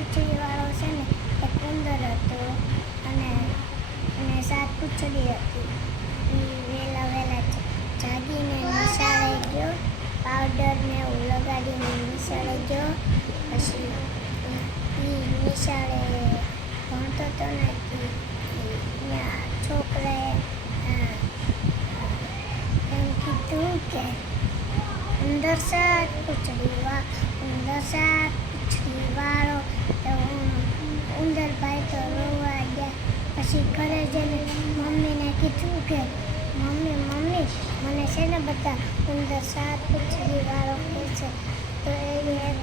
પૂંછડીવાળો છે ને એક ઉંદર હતો અને 7 પૂંછડી હતી. એ વહેલા જાગીને નિશાળે ગયો, પાવડર ને એવું લગાડીને નિશાળે ગયો. પછી એ નિશાળે ભણતો હતો ને ત્યાં છોકરાએ એમ કીધું કે ઉંદર 7 પૂંછડીવાળો. તો ઉંદરભાઈ તો રોવા ગયા. પછી ઘરે જઈને મમ્મીને કીધું કે મમ્મી મને છે ને બધા ઉંદર 7 પૂંછડીવાળો કહે છે. તો એ એક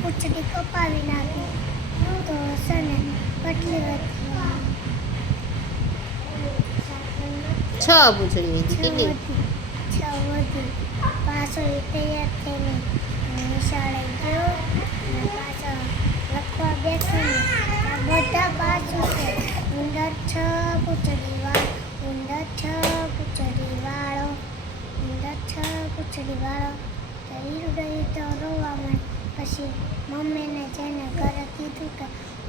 પૂંછડી કપાવી નાખી. તો છે ને કેટલી હતી? 6 પૂંછડી હતી. કેટલી? 6 વધી. પાછો એ તૈયાર થઈને નિશાળે ગયો અને પાછો લખવા બેઠો ને બધા પાછું છે ઉંદર 6 પૂંછડીવાળો, ઉંદર 6 પૂંછડીવાળો, ઉંદર 6 પૂંછડીવાળો. તો ઈરુડો તો રોવા માંડ. પછી મમ્મીને જઈને ઘરે કીધું કે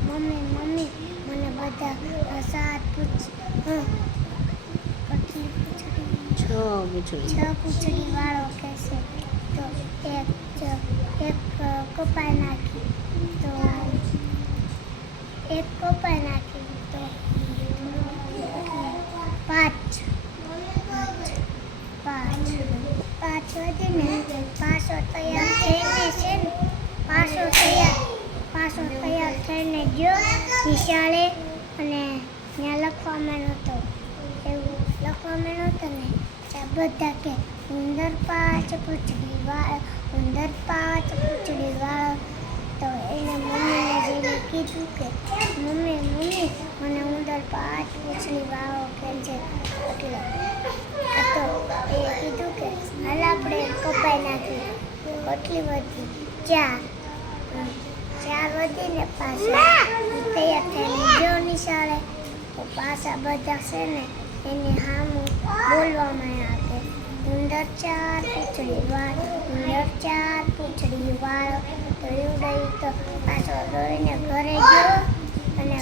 મમ્મી મને બધા 7 પૂંછડીવાળો કહેશે. તો એક કપાઈ નાખી. તો પાંચ વધીને પાછો તૈયાર થઈને છે ને પાછો તૈયાર થઈને ગયો નિશાળે અને ત્યાં લખવા માંડ્યો હતો. એવું લખવા માંડ્યો હતો ને ત્યાં બધા કે ઉંદર 5 પૂંછડીવાળો, ઉંદર 5 પૂંછડીવાળો. તો એને મમ્મીને જઈને કીધું કે મમ્મી મને ઉંદર 5 પૂંછડીવાળો કહે છે. એટલે તો એ કીધું કે હાલ આપણે કપાઈ નાખીએ. કેટલી વધી? 4 વધીને પાછા તૈયાર થઈને ગયો નિશાળે. તો પાછા બધા છે ને એની સામું બોલવામાં આવે ઉંદર 4 પૂંછડીવાળો, ઉંદર 4 પૂંછડીવાળો. તો એવું તો પાછો રોઈને ઘરે ગયો અને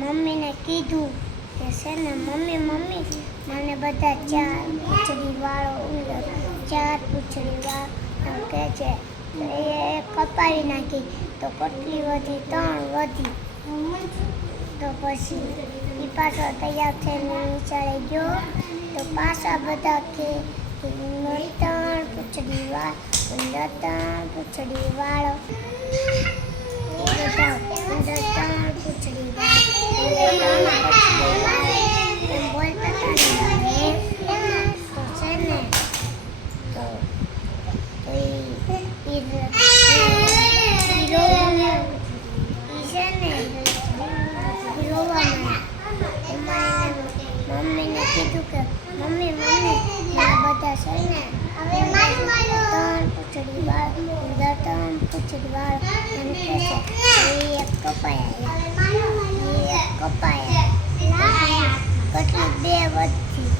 મમ્મીને કીધું કે છે ને મમ્મી મને બધા 4 પૂંછડીવાળો ઉંદર 4 પૂંછડીવાળો એમ કહે છે. તો એ કપાવી નાખી. તો કેટલી વધી? 3 વધી. તો પછી એ પાછો તૈયાર થઈને નિશાળે ગયો. તો પાછા બધા કે ઉંદર 3 પૂંછડીવાળો, ઉંદર 3 પૂંછડીવાળો, ઉંદર 3 પૂંછડીવાળો એમ બોલતા હતા ને. તો છે ને તો મમ્મીને કીધું કે મમ્મી બધા છે ને 3 પૂંછડીવાળો, ઉંદર 3 પૂંછડીવાળો એમ કહે છે. એ એક કપાયા. કેટલી 2 વધતી.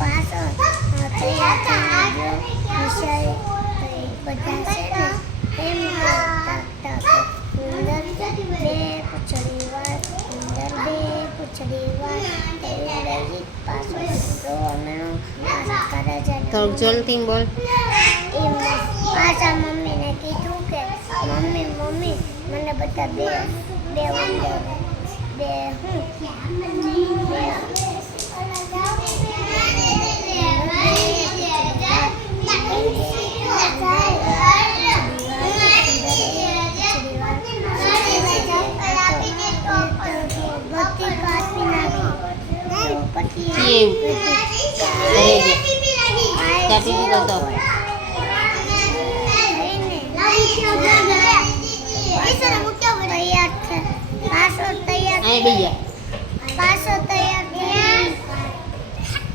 પાછો તૈયાર થઈને ગયો નિશાળે. બધા છે ને એમ ઉંદર 2 પૂંછડીવાળો, ઉંદર 2 પૂંછડીવાળો. પાછો રોવા માંડ્યો. પાછા ઘરે જાય. થોડુંક જલ્દી બોલ. પાછા મમ્મીને કીધું કે મમ્મી મને બધા 2 ઉંદર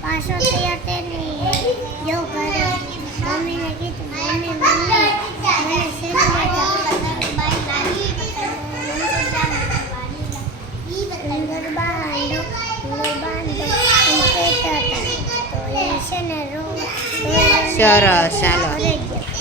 પાછો તૈયાર થઈને ગયો ઘરે. મમ્મીને કીધું મમ્મી મને અંદર બાંધો એમ કહેતા હતા. તો એ છે ને રોવા સરસ ચાલો રહી ગયો